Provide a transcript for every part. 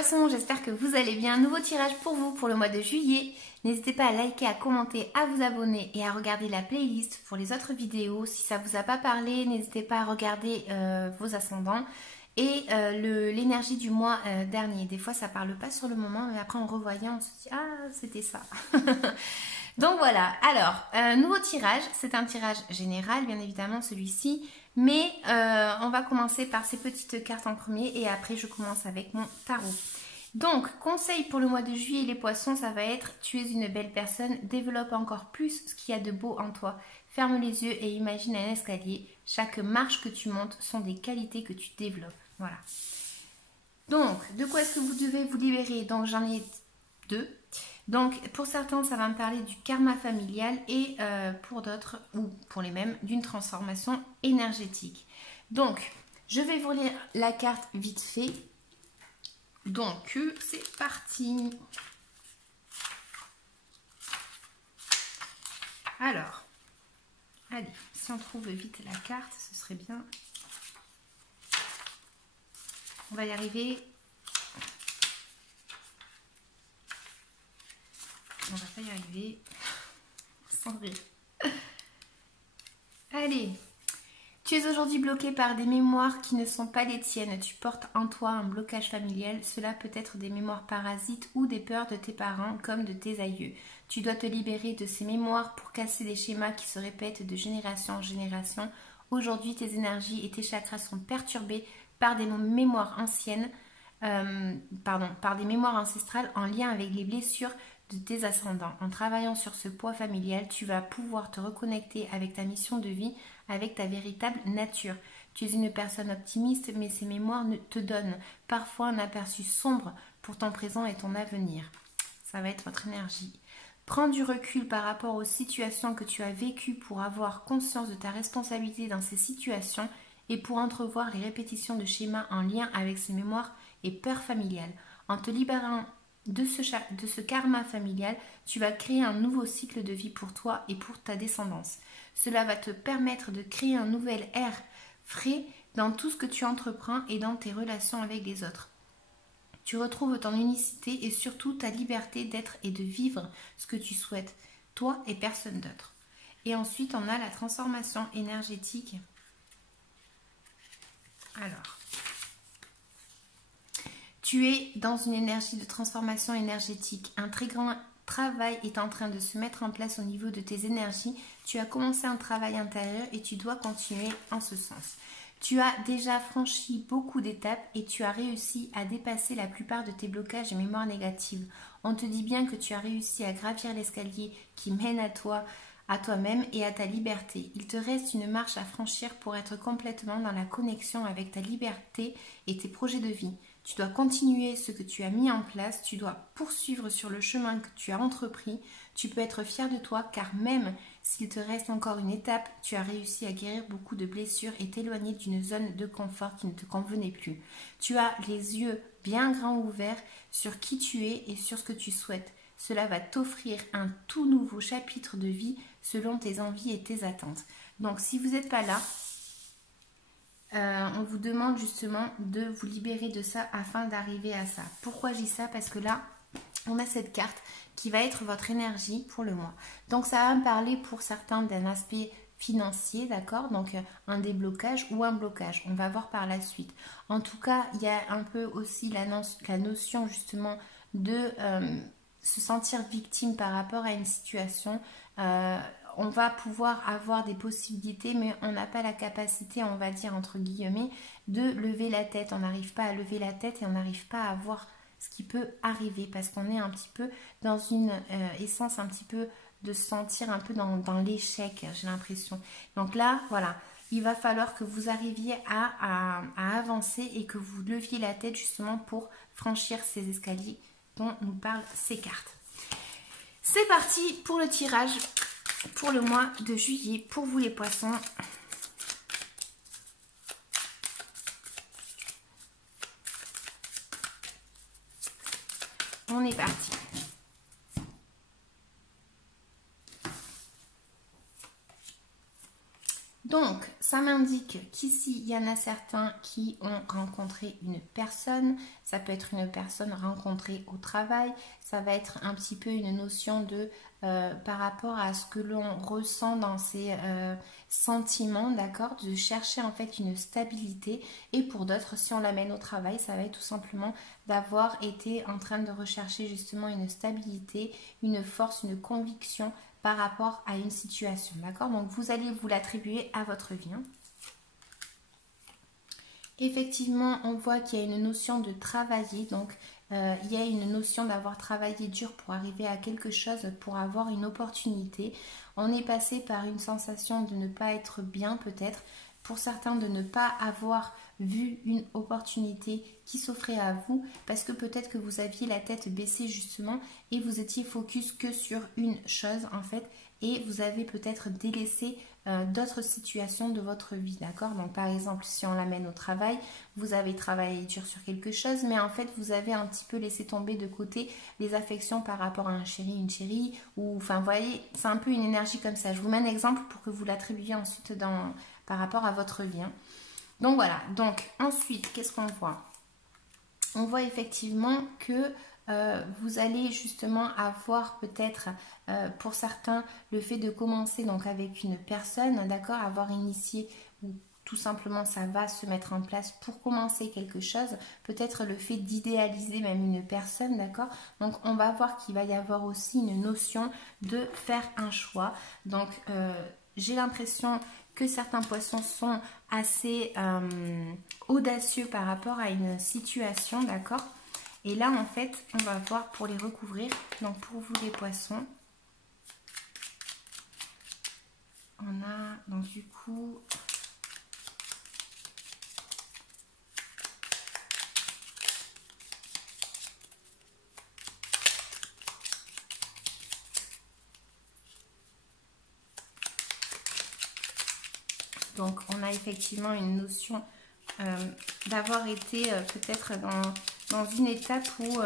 poissons, j'espère que vous allez bien. Nouveau tirage pour vous pour le mois de juillet. N'hésitez pas à liker, à commenter, à vous abonner et à regarder la playlist pour les autres vidéos. Si ça vous a pas parlé, n'hésitez pas à regarder vos ascendants et l'énergie du mois dernier. Des fois ça parle pas sur le moment, mais après en revoyant on se dit ah c'était ça. Donc voilà, alors nouveau tirage, c'est un tirage général bien évidemment celui-ci, mais on va commencer par ces petites cartes en premier et après je commence avec mon tarot. Donc conseil pour le mois de juillet les poissons, ça va être tu es une belle personne, développe encore plus ce qu'il y a de beau en toi. Ferme les yeux et imagine un escalier, chaque marche que tu montes sont des qualités que tu développes. Voilà. Donc de quoi est-ce que vous devez vous libérer? Donc j'en ai deux. Donc pour certains ça va me parler du karma familial et pour d'autres ou pour les mêmes d'une transformation énergétique. Donc je vais vous lire la carte vite fait. Donc c'est parti. Alors allez, si on trouve vite la carte ce serait bien. On va y arriver. On va pas y arriver sans rire. Allez, tu es aujourd'hui bloqué par des mémoires qui ne sont pas les tiennes. Tu portes en toi un blocage familial. Cela peut être des mémoires parasites ou des peurs de tes parents comme de tes aïeux. Tu dois te libérer de ces mémoires pour casser des schémas qui se répètent de génération en génération. Aujourd'hui, tes énergies et tes chakras sont perturbés par des mémoires anciennes, par des mémoires ancestrales en lien avec les blessures de tes ascendants. En travaillant sur ce poids familial, tu vas pouvoir te reconnecter avec ta mission de vie, avec ta véritable nature. Tu es une personne optimiste, mais ces mémoires te donnent parfois un aperçu sombre pour ton présent et ton avenir. Ça va être votre énergie. Prends du recul par rapport aux situations que tu as vécues pour avoir conscience de ta responsabilité dans ces situations et pour entrevoir les répétitions de schémas en lien avec ces mémoires et peurs familiales. En te libérant de ce karma familial, tu vas créer un nouveau cycle de vie pour toi et pour ta descendance. Cela va te permettre de créer un nouvel air frais dans tout ce que tu entreprends et dans tes relations avec les autres. Tu retrouves ton unicité et surtout ta liberté d'être et de vivre ce que tu souhaites, toi et personne d'autre. Et ensuite, on a la transformation énergétique. Alors, tu es dans une énergie de transformation énergétique. Un très grand travail est en train de se mettre en place au niveau de tes énergies. Tu as commencé un travail intérieur et tu dois continuer en ce sens. Tu as déjà franchi beaucoup d'étapes et tu as réussi à dépasser la plupart de tes blocages et mémoires négatives. On te dit bien que tu as réussi à gravir l'escalier qui mène à toi, à toi-même et à ta liberté. Il te reste une marche à franchir pour être complètement dans la connexion avec ta liberté et tes projets de vie. Tu dois continuer ce que tu as mis en place, tu dois poursuivre sur le chemin que tu as entrepris. Tu peux être fier de toi car même s'il te reste encore une étape, tu as réussi à guérir beaucoup de blessures et t'éloigner d'une zone de confort qui ne te convenait plus. Tu as les yeux bien grands ouverts sur qui tu es et sur ce que tu souhaites. Cela va t'offrir un tout nouveau chapitre de vie selon tes envies et tes attentes. Donc si vous n'êtes pas là, on vous demande justement de vous libérer de ça afin d'arriver à ça. Pourquoi je dis ça? Parce que là, on a cette carte qui va être votre énergie pour le mois. Donc ça va me parler pour certains d'un aspect financier, d'accord? Donc un déblocage ou un blocage. On va voir par la suite. En tout cas, il y a un peu aussi la notion justement de se sentir victime par rapport à une situation. On va pouvoir avoir des possibilités, mais on n'a pas la capacité, on va dire entre guillemets, de lever la tête. On n'arrive pas à lever la tête et on n'arrive pas à voir ce qui peut arriver parce qu'on est un petit peu dans une essence un petit peu de se sentir un peu dans l'échec, j'ai l'impression. Donc là, voilà, il va falloir que vous arriviez à avancer et que vous leviez la tête justement pour franchir ces escaliers dont nous parlent ces cartes. C'est parti pour le tirage pour le mois de juillet pour vous les poissons. On est parti. Donc, ça m'indique qu'ici, il y en a certains qui ont rencontré une personne. Ça peut être une personne rencontrée au travail. Ça va être un petit peu une notion de par rapport à ce que l'on ressent dans ses sentiments, d'accord, de chercher en fait une stabilité. Et pour d'autres, si on l'amène au travail, ça va être tout simplement d'avoir été en train de rechercher justement une stabilité, une force, une conviction par rapport à une situation, d'accord? Donc, vous allez vous l'attribuer à votre vie. Hein. Effectivement, on voit qu'il y a une notion de travailler, donc il y a une notion d'avoir travaillé dur pour arriver à quelque chose, pour avoir une opportunité. On est passé par une sensation de ne pas être bien peut-être, pour certains de ne pas avoir vu une opportunité qui s'offrait à vous, parce que peut-être que vous aviez la tête baissée justement et vous étiez focus que sur une chose en fait, et vous avez peut-être délaissé d'autres situations de votre vie, d'accord? Donc par exemple, si on l'amène au travail, vous avez travaillé dur sur quelque chose, mais en fait vous avez un petit peu laissé tomber de côté les affections par rapport à un chéri, une chérie, ou enfin vous voyez, c'est un peu une énergie comme ça. Je vous mets un exemple pour que vous l'attribuiez ensuite par rapport à votre vie. Hein. Donc voilà, donc ensuite, qu'est-ce qu'on voit? On voit effectivement que vous allez justement avoir peut-être pour certains le fait de commencer donc avec une personne, d'accord, avoir initié ou tout simplement ça va se mettre en place pour commencer quelque chose, peut-être le fait d'idéaliser même une personne, d'accord. Donc on va voir qu'il va y avoir aussi une notion de faire un choix. Donc j'ai l'impression que certains poissons sont assez audacieux par rapport à une situation, d'accord. Et là, en fait, on va voir pour les recouvrir. Donc, pour vous, les poissons, on a, donc du coup, donc on a effectivement une notion d'avoir été peut-être dans une étape où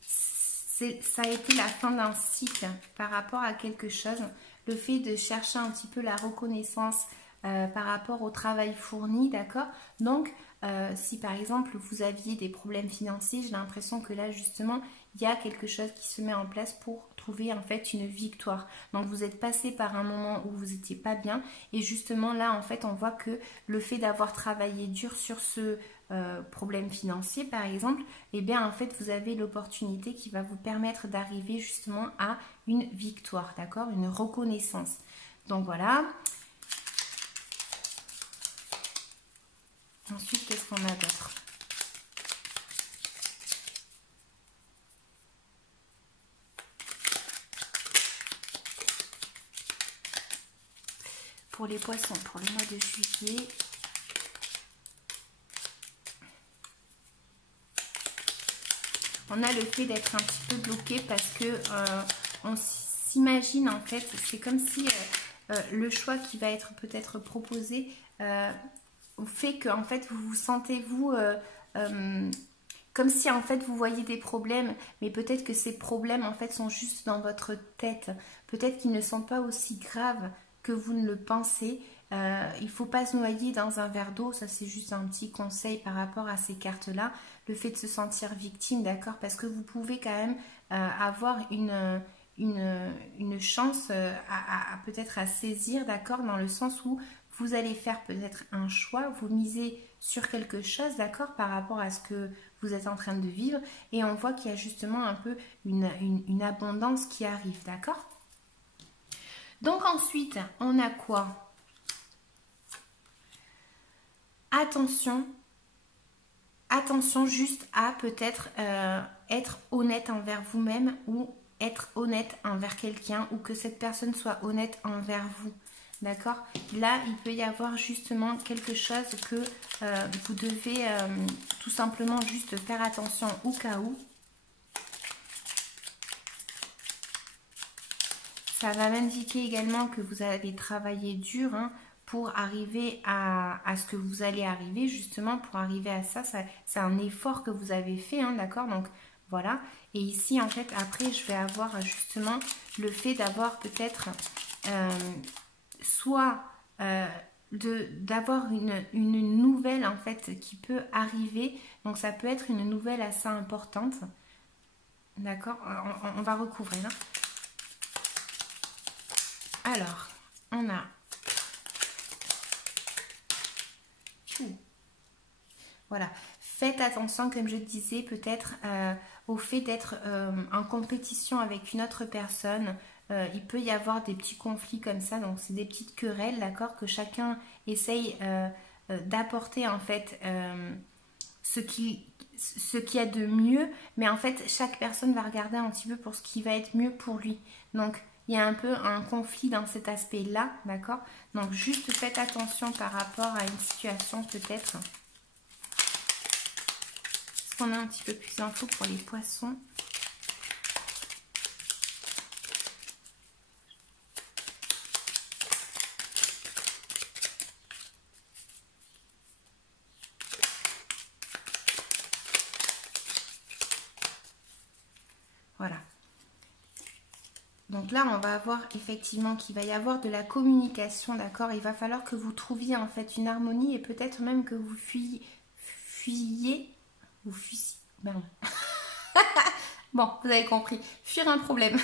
ça a été la fin d'un cycle par rapport à quelque chose. Le fait de chercher un petit peu la reconnaissance par rapport au travail fourni, d'accord? Donc, si par exemple vous aviez des problèmes financiers, j'ai l'impression que là justement, il y a quelque chose qui se met en place pour trouver en fait une victoire. Donc vous êtes passé par un moment où vous n'étiez pas bien et justement là en fait on voit que le fait d'avoir travaillé dur sur ce problème financier par exemple, et bien en fait vous avez l'opportunité qui va vous permettre d'arriver justement à une victoire, d'accord, une reconnaissance. Donc voilà. Ensuite, qu'est-ce qu'on a d'autre? Pour les poissons, pour le mois de juillet, on a le fait d'être un petit peu bloqué parce que on s'imagine en fait, c'est comme si le choix qui va être peut-être proposé fait que en fait vous vous sentez vous comme si en fait vous voyez des problèmes, mais peut-être que ces problèmes en fait sont juste dans votre tête. Peut-être qu'ils ne sont pas aussi graves que vous ne le pensez. Il ne faut pas se noyer dans un verre d'eau, ça c'est juste un petit conseil par rapport à ces cartes-là. Le fait de se sentir victime, d'accord, parce que vous pouvez quand même avoir une chance peut-être à saisir, d'accord, dans le sens où vous allez faire peut-être un choix, vous misez sur quelque chose, d'accord, par rapport à ce que vous êtes en train de vivre, et on voit qu'il y a justement un peu une abondance qui arrive, d'accord. Donc ensuite, on a quoi? Attention juste à peut-être être honnête envers vous-même ou être honnête envers quelqu'un ou que cette personne soit honnête envers vous. D'accord? Là, il peut y avoir justement quelque chose que vous devez tout simplement juste faire attention au cas où. Ça va m'indiquer également que vous avez travaillé dur hein, pour arriver à ce que vous allez arriver, justement pour arriver à ça. C'est un effort que vous avez fait, hein, d'accord? Donc voilà. Et ici, en fait, après, je vais avoir justement le fait d'avoir peut-être soit d'avoir une nouvelle en fait qui peut arriver. Donc ça peut être une nouvelle assez importante. D'accord, on va recouvrir. Alors, on a... Voilà, faites attention, comme je disais, peut-être au fait d'être en compétition avec une autre personne. Il peut y avoir des petits conflits comme ça, donc c'est des petites querelles, d'accord, que chacun essaye d'apporter en fait ce qu'il y a de mieux, mais en fait chaque personne va regarder un petit peu pour ce qui va être mieux pour lui. Donc il y a un peu un conflit dans cet aspect-là, d'accord. Donc juste faites attention par rapport à une situation peut-être. Est-ce qu'on a un petit peu plus d'infos pour les poissons? Voilà. Donc là, on va voir effectivement qu'il va y avoir de la communication, d'accord. Il va falloir que vous trouviez en fait une harmonie et peut-être même que vous fuyiez. Merde. Bon, vous avez compris. Fuir un problème.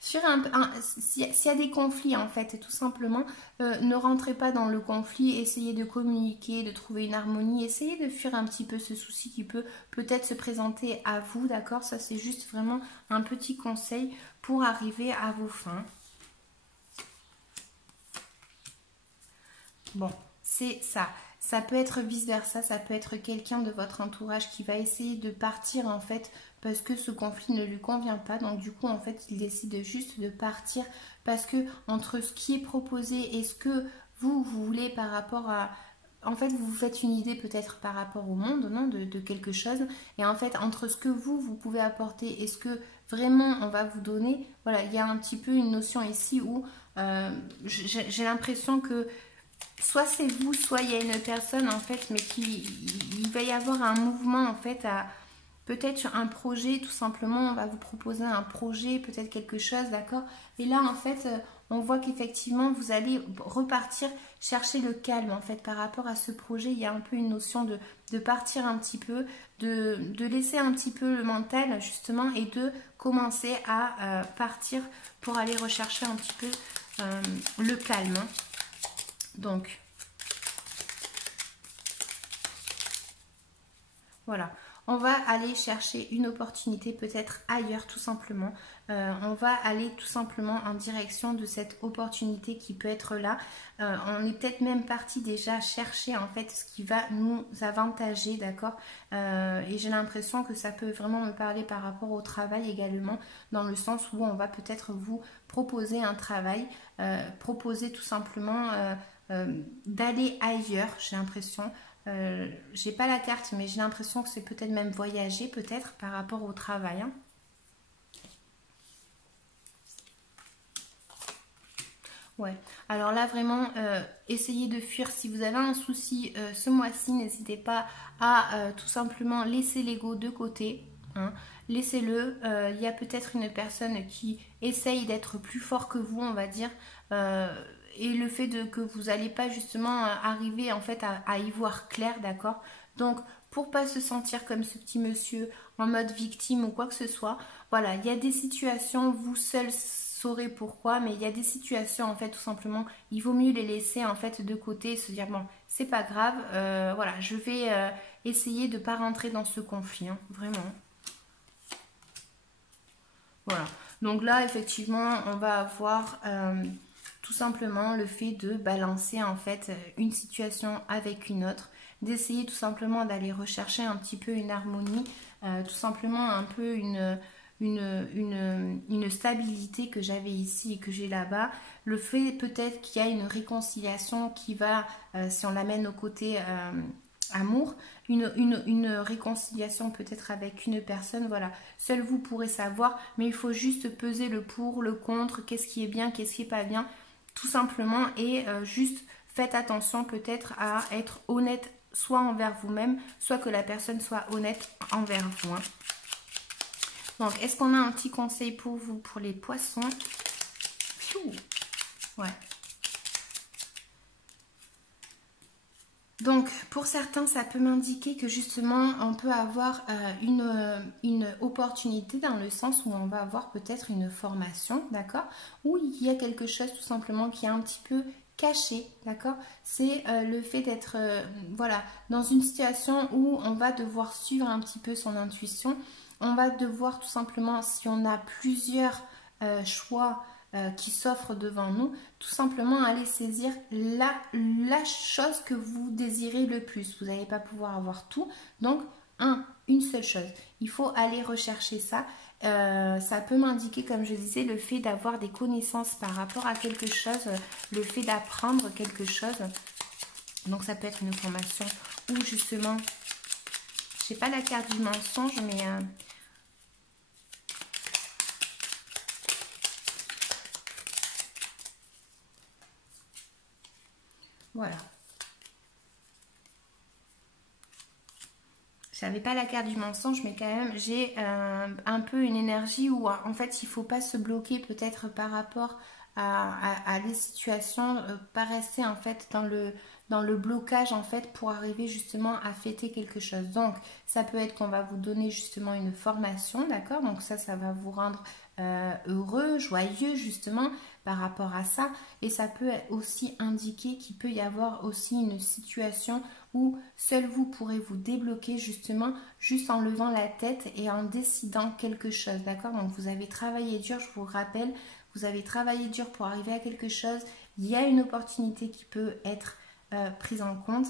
S'il y a des conflits en fait, tout simplement, ne rentrez pas dans le conflit, essayez de communiquer, de trouver une harmonie, essayez de fuir un petit peu ce souci qui peut peut-être se présenter à vous, d'accord. Ça c'est juste vraiment un petit conseil pour arriver à vos fins. Bon, c'est ça. Ça peut être vice-versa, ça peut être quelqu'un de votre entourage qui va essayer de partir en fait parce que ce conflit ne lui convient pas. Donc du coup en fait il décide juste de partir parce que entre ce qui est proposé et ce que vous voulez par rapport à... En fait vous vous faites une idée peut-être par rapport au monde, non, de quelque chose. Et en fait entre ce que vous pouvez apporter et ce que vraiment on va vous donner, voilà, il y a un petit peu une notion ici où j'ai l'impression que soit c'est vous, soit il y a une personne en fait, mais il va y avoir un mouvement en fait à peut-être un projet, tout simplement, on va vous proposer un projet, peut-être quelque chose, d'accord. Et là en fait, on voit qu'effectivement vous allez repartir chercher le calme en fait par rapport à ce projet. Il y a un peu une notion de partir un petit peu, de laisser un petit peu le mental justement et de commencer à partir pour aller rechercher un petit peu le calme. Donc, voilà, on va aller chercher une opportunité peut-être ailleurs tout simplement. On va aller tout simplement en direction de cette opportunité qui peut être là. On est peut-être même parti déjà chercher en fait ce qui va nous avantager, d'accord. Et j'ai l'impression que ça peut vraiment me parler par rapport au travail également, dans le sens où on va peut-être vous proposer un travail, proposer tout simplement... d'aller ailleurs, j'ai l'impression. J'ai pas la carte, mais j'ai l'impression que c'est peut-être même voyager, peut-être par rapport au travail. Hein. Ouais, alors là vraiment, essayez de fuir. Si vous avez un souci ce mois-ci, n'hésitez pas à tout simplement laisser l'ego de côté. Hein. Laissez-le. Il y a peut-être une personne qui essaye d'être plus fort que vous, on va dire. Et le fait que vous n'allez pas justement arriver en fait à y voir clair, d'accord. Donc pour pas se sentir comme ce petit monsieur en mode victime ou quoi que ce soit, voilà, il y a des situations, vous seul saurez pourquoi, mais il y a des situations en fait tout simplement, il vaut mieux les laisser en fait de côté et se dire bon, c'est pas grave, voilà, je vais essayer de ne pas rentrer dans ce conflit, hein, vraiment. Voilà, donc là effectivement on va avoir tout simplement le fait de balancer en fait une situation avec une autre, d'essayer tout simplement d'aller rechercher un petit peu une harmonie, tout simplement un peu une stabilité que j'avais ici et que j'ai là-bas. Le fait peut-être qu'il y a une réconciliation qui va, si on l'amène au côté amour, une réconciliation peut-être avec une personne, voilà, seul vous pourrez savoir, mais il faut juste peser le pour, le contre, qu'est-ce qui est bien, qu'est-ce qui est pas bien, tout simplement, et juste faites attention peut-être à être honnête soit envers vous-même, soit que la personne soit honnête envers vous. Hein. Donc, est-ce qu'on a un petit conseil pour vous, pour les poissons? Ouais. Donc, pour certains, ça peut m'indiquer que justement, on peut avoir une opportunité dans le sens où on va avoir peut-être une formation, d'accord? Où il y a quelque chose tout simplement qui est un petit peu caché, d'accord? C'est le fait d'être, voilà, dans une situation où on va devoir suivre un petit peu son intuition. On va devoir tout simplement, si on a plusieurs choix qui s'offre devant nous, tout simplement aller saisir la chose que vous désirez le plus. Vous n'allez pas pouvoir avoir tout, donc une seule chose. Il faut aller rechercher ça. Ça peut m'indiquer, comme je disais, le fait d'avoir des connaissances par rapport à quelque chose, le fait d'apprendre quelque chose. Donc ça peut être une formation ou justement, je sais pas la carte du mensonge, mais voilà. Je n'avais pas la carte du mensonge, mais quand même, j'ai un peu une énergie où, en fait, il ne faut pas se bloquer peut-être par rapport à des situations, pas rester, en fait, dans le blocage, en fait, pour arriver justement à fêter quelque chose. Donc, ça peut être qu'on va vous donner justement une formation, d'accord? Donc, ça va vous rendre heureux, joyeux, justement, par rapport à ça. Et ça peut aussi indiquer qu'il peut y avoir aussi une situation où seul vous pourrez vous débloquer justement juste en levant la tête et en décidant quelque chose, d'accord? Donc vous avez travaillé dur, je vous rappelle, vous avez travaillé dur pour arriver à quelque chose. Il y a une opportunité qui peut être prise en compte.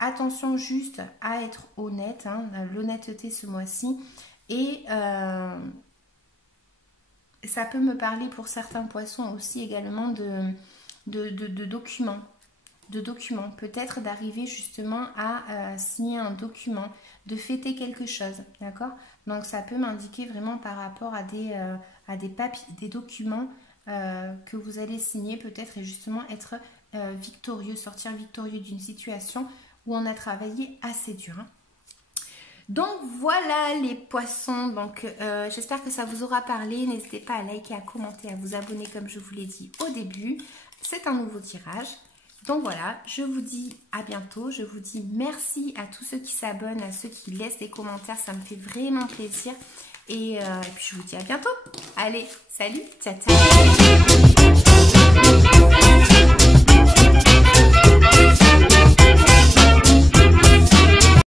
Attention juste à être honnête, hein, l'honnêteté ce mois-ci. Et ça peut me parler pour certains poissons aussi également de documents. Peut-être d'arriver justement à signer un document, de fêter quelque chose, d'accord? Donc ça peut m'indiquer vraiment par rapport à des papiers, des documents que vous allez signer peut-être et justement être victorieux, sortir victorieux d'une situation où on a travaillé assez dur, hein. Donc voilà les poissons, donc j'espère que ça vous aura parlé. N'hésitez pas à liker, à commenter, à vous abonner comme je vous l'ai dit au début. C'est un nouveau tirage. Donc voilà, je vous dis à bientôt, je vous dis merci à tous ceux qui s'abonnent, à ceux qui laissent des commentaires, ça me fait vraiment plaisir. Et puis je vous dis à bientôt. Allez, salut, ciao, ciao.